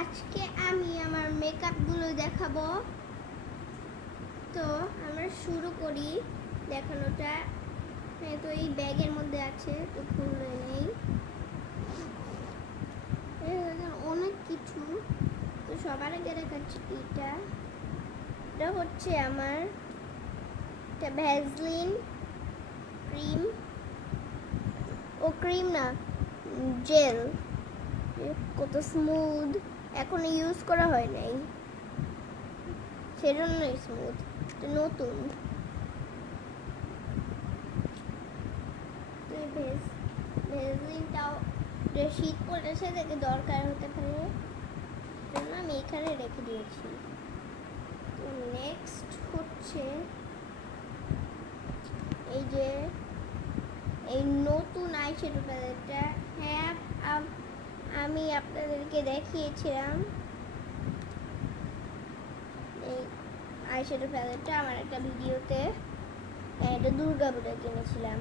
আজকে আমি আমার মেকআপগুলো দেখাবো। তো আমরা শুরু করি দেখানোটা। তো এই ব্যাগের মধ্যে আছে, তো খুলে নেই। অনেক কিছু। তো সবার আগে দেখাচ্ছি এটা হচ্ছে আমার ভ্যাসলিন ক্রিম। ক্রিম না, জেল। কত স্মুথ, এখনো ইউজ করা হয় নাই, সেজন্যই স্মুথ, নতুন। তো এই ভ্যাসলিনটাও শীত পড়েছে দেখে দরকার হতে পারে, জন্য আমি এখানে রেখে দিয়েছি। তো নেক্সট হচ্ছে এই যে এই নতুন আইশ্যাডো প্যালেটটা। হ্যাঁ, আমি আপনাদেরকে দেখিয়েছিলাম এই আইশ্যাডো প্যালেটটা আমার একটা ভিডিওতে। এটা দুর্গাপুরে কিনেছিলাম।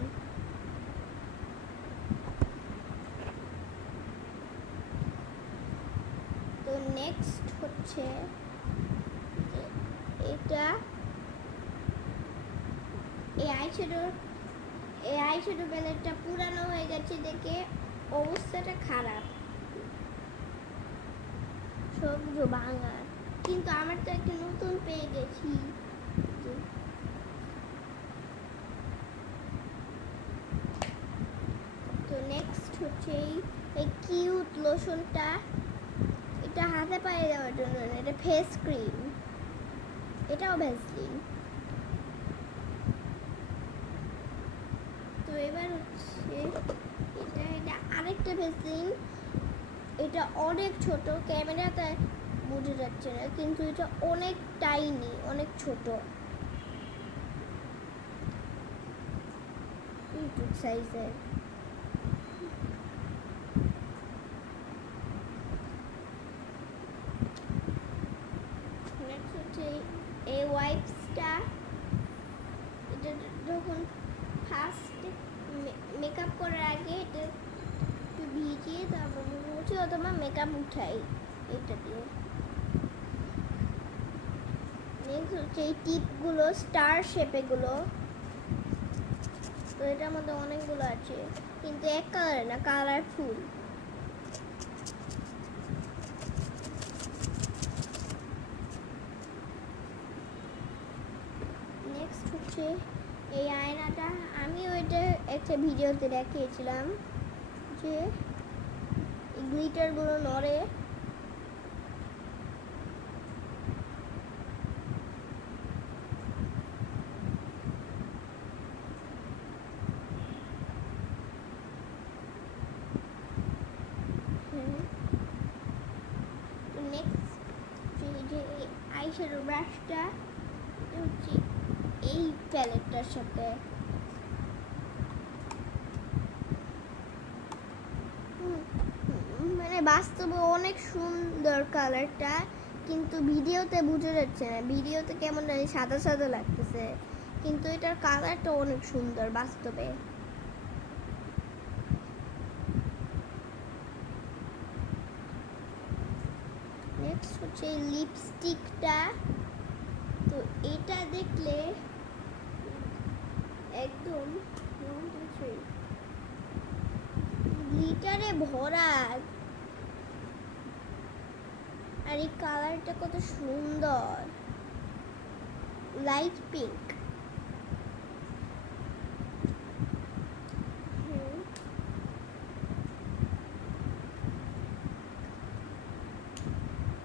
তো নেক্সট হচ্ছে এটা এই আইশ্যাডো প্যালেটটা পুরানো হয়ে গেছে দেখে অবস্থাটা খারাপ, সব ভাঙা। কিন্তু আমার তো একটা নতুন পেয়ে গেছি। তো নেক্সট হচ্ছে এই কিউট লোশনটা। এটা হাতে পায়ে দেওয়ার জন্য, এটা ফেস ক্রিম, এটাও ভ্যাসলিন। তো এবার হচ্ছে এটা আরেকটা ভ্যাসলিন। এটা অনেক ছোট, ক্যামেরাতে বোঝা যাচ্ছে না, কিন্তু এটা অনেক টাইনি, অনেক ছোট, এইটুক সাইজের। নেক্সট হচ্ছে এই ওয়াইপসটা। এটা যখন ফার্স্ট মেকআপ করার আগে এটা একটু ভিজিয়ে তারপর মুছে অথবা মেকআপ উঠাই এটা দিয়ে। নেক্সট হচ্ছে এই টিপগুলো, স্টার শেপেগুলো। তো এটার মধ্যে অনেকগুলো আছে, কিন্তু এক কালার না, কালারফুল। নেক্সট হচ্ছে এই আয়নাটা। আমি ওইটা একটা ভিডিওতে দেখিয়েছিলাম যে গ্লিটারগুলো নড়ে। নেক্সট যে আইশ্যাডো ব্রাশটা হচ্ছে এই প্যালেটটার সাথে। মানে বাস্তবে অনেক সুন্দর কালারটা, কিন্তু ভিডিওতে বোঝা যাচ্ছে না। ভিডিওতে কেমন জানি সাদা সাদা লাগতেছে, কিন্তু এটার কালারটা অনেক সুন্দর বাস্তবে। নেক্সট হচ্ছে এই লিপস্টিকটা। তো এটা দেখলে একদম গ্লিটারে ভরা, আর এই কালারটা কত সুন্দর, লাইট পিঙ্ক।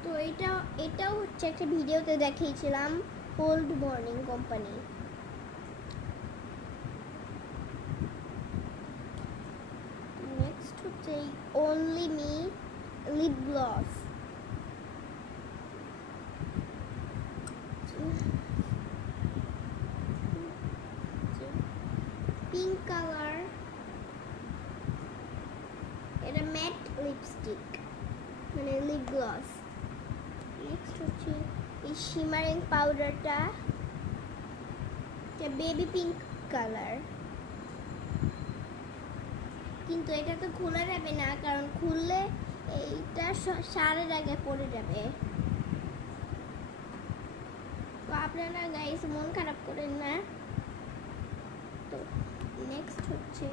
তো এটাও হচ্ছে একটা ভিডিওতে দেখিয়েছিলাম, ওল্ড মর্নিং কোম্পানি। নেক্সট হচ্ছে only me lip gloss. Pink colour, এটা ম্যাট লিপস্টিক মানে লিপ গ্লস। নেক্সট হচ্ছে এই শিমারিং পাউডারটা, এটা বেবি পিঙ্ক কালার, কিন্তু এটা তো খোলা যাবে না, কারণ খুললে এইটা সারের আগে পড়ে যাবে। তো আপনারা গাইস মন খারাপ করেন না। তো নেক্সট হচ্ছে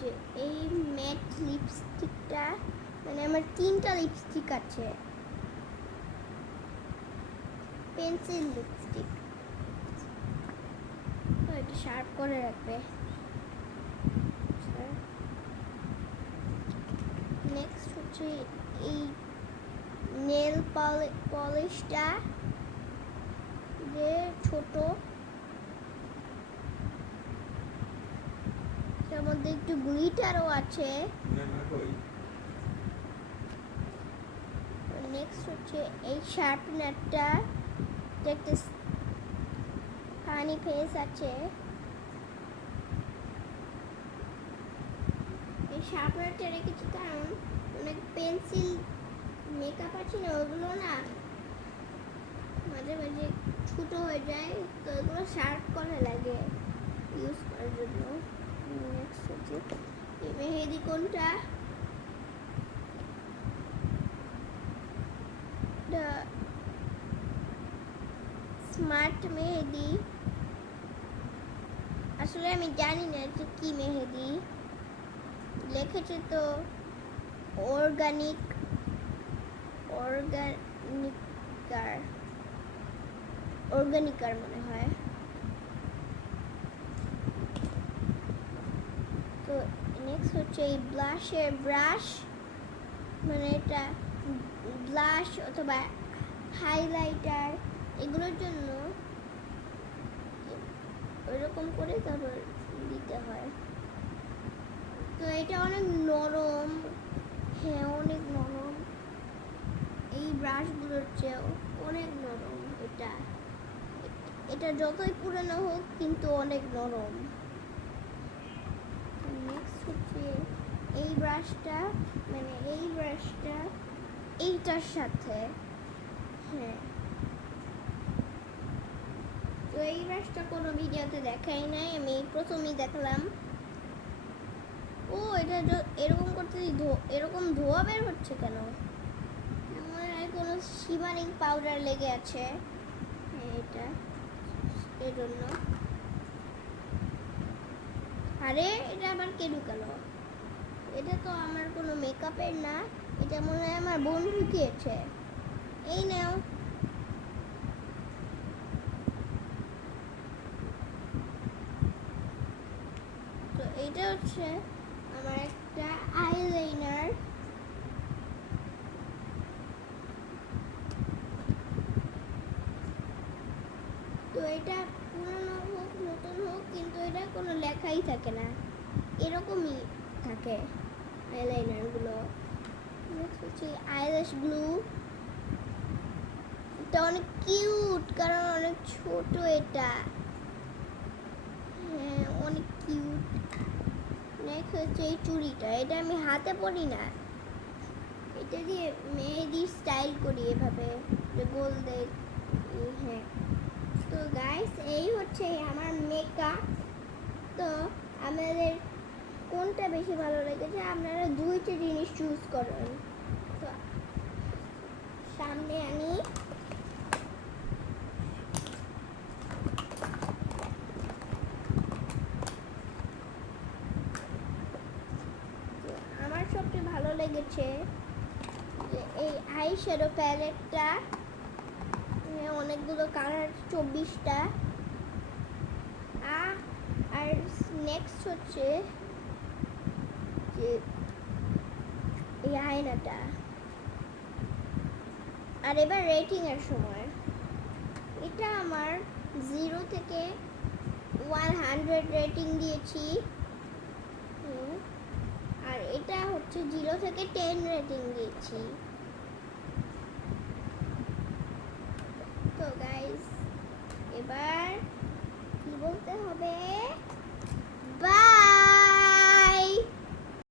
যে এই ম্যাট লিপস্টিকটা, মানে আমার 3টা লিপস্টিক আছে, পেন্সিল লিপস্টিক। তো এটা শার্প করে রাখবে। নেক্সট হচ্ছে এই নেল পলিশটা, যে ছোট, তার মধ্যে একটু গ্লিটারও আছে। নেক্সট হচ্ছে এই শার্পনারটা, একটা ফানি ফেস আছে। এই শার্পনারটা রেখেছি কারণ অনেক পেন্সিল মেকআপ আছে না, ওগুলো না মাঝে মাঝে ছোট হয়ে যায়, তো ওগুলো শার্প করা লাগে ইউজ করার জন্য। নেক্সট হচ্ছে এই মেহেদি কোনটা, স্মার্ট মেহেদি। আসলে আমি জানি না যে কি মেহেদি লিখেছে, তো অর্গানিকার মনে হয়। তো নেক্সট হচ্ছে এই ব্লাশের ব্রাশ, মানে এটা ব্লাশ অথবা হাইলাইটার এগুলোর জন্য ওইরকম করে তারপর দিতে হয়। তো এটা অনেক নরম, হ্যাঁ অনেক নরম, এই ব্রাশগুলোর চেয়েও অনেক নরম। এটা যতই পুরানো হোক কিন্তু অনেক নরম। নেক্সট হচ্ছে এই ব্রাশটা, মানে এই ব্রাশটা এইটার সাথে, হ্যাঁ। তো এই ব্রাশটা কোনো ভিডিওতে দেখাই নাই, আমি প্রথমেই দেখলাম। ও এটা এরকম করতে এরকম ধোয়া বের হচ্ছে কেন? মনে হয় কোনো শিমারিং পাউডার লেগে আছে এটা, এর জন্য। আরে এটা আবার কে ঢুকালো? এটা তো আমার কোনো মেকআপের না, এটা মনে হয় আমার বোন ঢুকিয়েছে। এই নাও। তো এটা হচ্ছে আমার একটা আইলাইনার। তো এটা পুরনো হোক নতুন হোক কিন্তু এটা কোনো লেখাই থাকে না, এরকমই থাকে আইলাইনারগুলো। নেক্সট হচ্ছে আইল্যাশ গ্লু, এটা অনেক কিউট কারণ অনেক ছোট এটা, হ্যাঁ অনেক কিউট। নেক্সট হচ্ছে এই চুড়িটা, এটা আমি হাতে পরি না, এটা দিয়ে মেহেদি স্টাইল করি এভাবে, গোল দেয়, হ্যাঁ। তো গাইস এই হচ্ছে আমার মেকআপ। তো আমাদের কোনটা বেশি ভালো লেগেছে আপনারা 2টা জিনিস চুজ করুন। তো সামনে আনি, আমার সবচেয়ে ভালো লেগেছে যে এই আই শ্যাডো প্যালেটটা, অনেকগুলো কালার 24টা। আর নেক্সট হচ্ছে যে এই আয়নাটা। আর এবার রেটিং এর সময়, এটা আমার 0 থেকে 100 রেটিং দিয়েছি, আর এটা হচ্ছে 0 থেকে 10 রেটিং দিয়েছি।